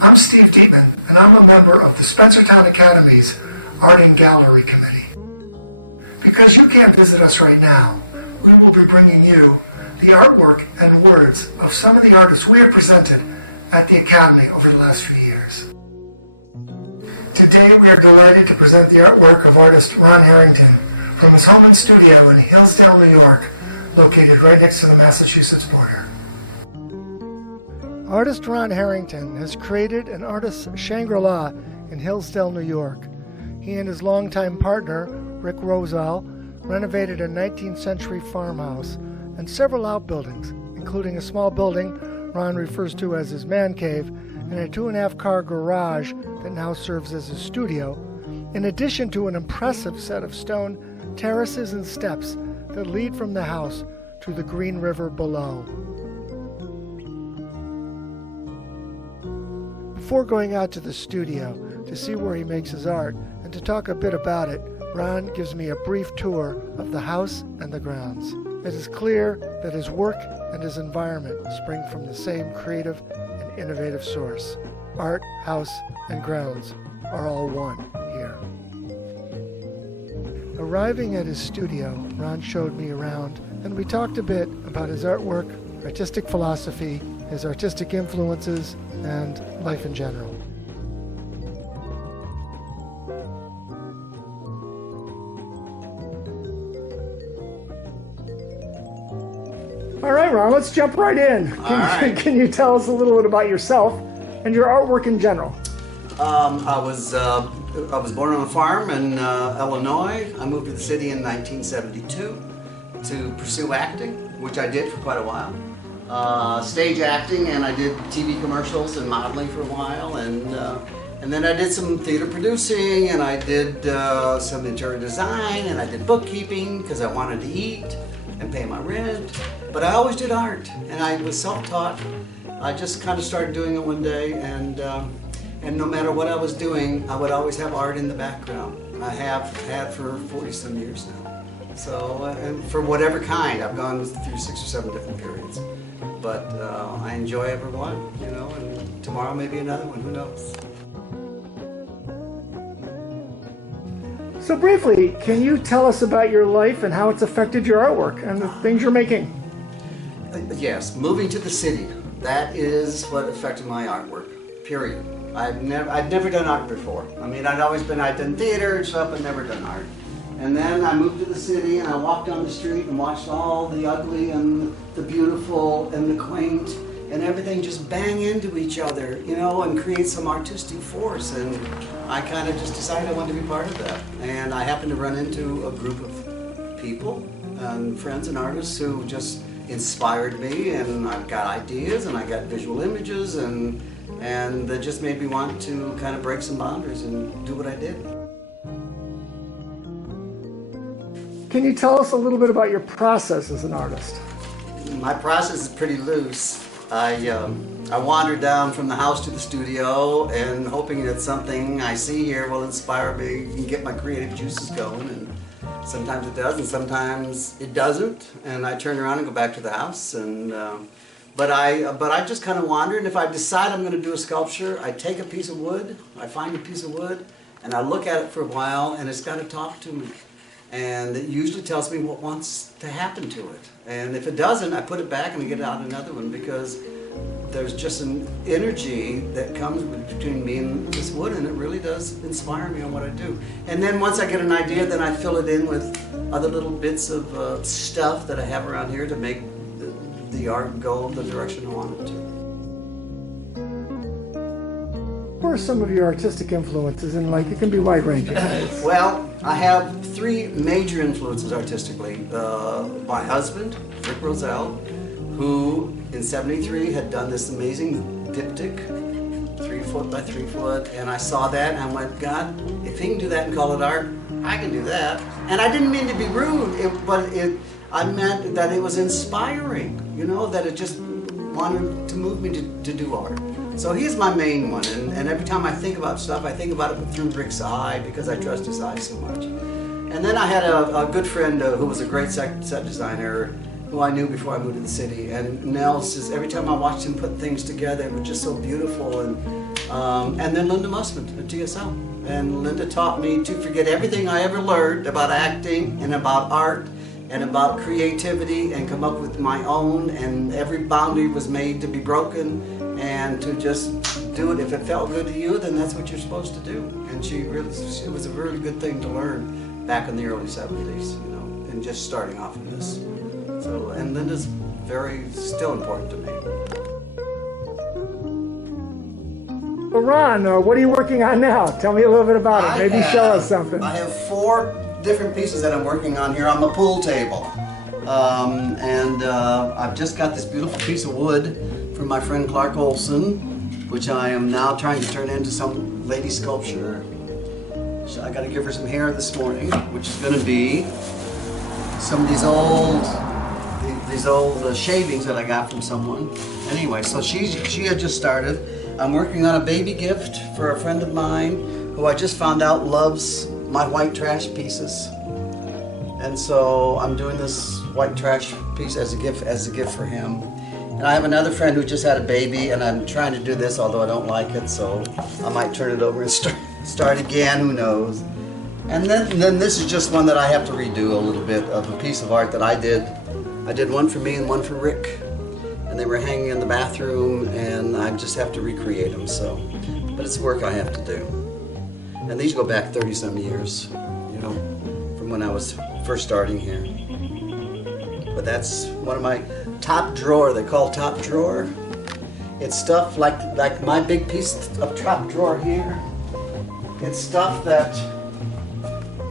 I'm Steve Dietman, and I'm a member of the Spencertown Academy's Art and Gallery Committee. Because you can't visit us right now, we will be bringing you the artwork and words of some of the artists we have presented at the Academy over the last few years. Today we are delighted to present the artwork of artist Ron Harrington from his home and studio in Hillsdale, New York, located right next to the Massachusetts border. Artist Ron Harrington has created an artist's Shangri-La in Hillsdale, New York. He and his longtime partner, Rick Rosal, renovated a 19th century farmhouse and several outbuildings, including a small building Ron refers to as his man cave and a 2.5-car garage that now serves as his studio, in addition to an impressive set of stone terraces and steps that lead from the house to the Green River below. Before going out to the studio to see where he makes his art and to talk a bit about it, Ron gives me a brief tour of the house and the grounds. It is clear that his work and his environment spring from the same creative and innovative source. Art, house, and grounds are all one here. Arriving at his studio, Ron showed me around, and we talked a bit about his artwork, artistic philosophy, his artistic influences, and life in general. All right, Ron, let's jump right in. Can you tell us a little bit about yourself and your artwork in general? I was born on a farm in Illinois. I moved to the city in 1972 to pursue acting, which I did for quite a while. Stage acting, and I did TV commercials and modeling for a while, and then I did some theater producing, and I did some interior design, and I did bookkeeping because I wanted to eat and pay my rent. But I always did art, and I was self-taught. I just kind of started doing it one day, and no matter what I was doing, I would always have art in the background. I have had for 40-some years now. So, and for whatever kind, I've gone through 6 or 7 different periods. But I enjoy every one, you know, and tomorrow may be another one, who knows? So briefly, can you tell us about your life and how it's affected your artwork and the things you're making? Yes, moving to the city, that is what affected my artwork, period. I'd never done art before. I mean, I'd done theater and stuff, but never done art. And then I moved to the city, and I walked down the street and watched all the ugly and the beautiful and the quaint and everything just bang into each other, you know, and create some artistic force. And I kind of just decided I wanted to be part of that. And I happened to run into a group of people and friends and artists who just inspired me, and I've got ideas and I got visual images, and that just made me want to kind of break some boundaries and do what I did. Can you tell us a little bit about your process as an artist? My process is pretty loose. I wander down from the house to the studio and hoping that something I see here will inspire me and get my creative juices going. And sometimes it does, and sometimes it doesn't. And I turn around and go back to the house. And but I just kind of wander. And if I decide I'm going to do a sculpture, I take a piece of wood. I find a piece of wood, and I look at it for a while, and it's got to talk to me. And it usually tells me what wants to happen to it. And if it doesn't, I put it back and I get out another one, because there's just an energy that comes between me and this wood, and it really does inspire me on what I do. And then once I get an idea, then I fill it in with other little bits of stuff that I have around here to make the art go the direction I want it to. What are some of your artistic influences? And like, it can be wide-ranging. Well, I have 3 major influences artistically. My husband, Rick Rosal, who in '73 had done this amazing diptych, 3 foot by 3 foot, and I saw that and I went, God, if he can do that and call it art, I can do that. And I didn't mean to be rude, I meant that it was inspiring, you know, that it just wanted to move me to do art. So he's my main one, and every time I think about stuff, I think about it through Rick's eye, because I trust his eye so much. And then I had a good friend who was a great set designer, who I knew before I moved to the city, and Nels, just every time I watched him put things together, it was just so beautiful. And And then Linda Musman at TSL. And Linda taught me to forget everything I ever learned about acting and about art and about creativity and come up with my own, and every boundary was made to be broken and to just do it. If it felt good to you, then that's what you're supposed to do. And it was a really good thing to learn back in the early 70s, you know, and just starting off in this. So, and Linda's still important to me. Well, Ron, what are you working on now? Tell me a little bit about it. Maybe show us something. I have 4 different pieces that I'm working on here on the pool table. I've just got this beautiful piece of wood from my friend Clark Olson, which I am now trying to turn into some lady sculpture. So I got to give her some hair this morning, which is going to be some of these old shavings that I got from someone. Anyway, so she had just started. I'm working on a baby gift for a friend of mine who I just found out loves my white trash pieces. And so I'm doing this white trash piece as a gift for him. And I have another friend who just had a baby, and I'm trying to do this, although I don't like it, so I might turn it over and start again, who knows. And then this is just one that I have to redo a little bit of a piece of art that I did. I did one for me and one for Rick. And they were hanging in the bathroom, and I just have to recreate them, so. But it's work I have to do. And these go back 30-some years, you know, from when I was first starting here. But that's one of my top drawer, they call top drawer. It's stuff like my big piece of top drawer here. It's stuff that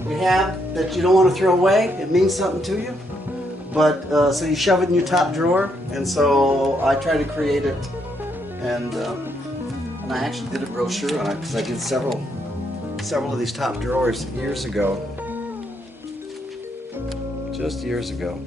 you have that you don't want to throw away. It means something to you. But so you shove it in your top drawer, and so I try to create it, and I actually did a brochure on it because I did several of these top drawers years ago, just years ago.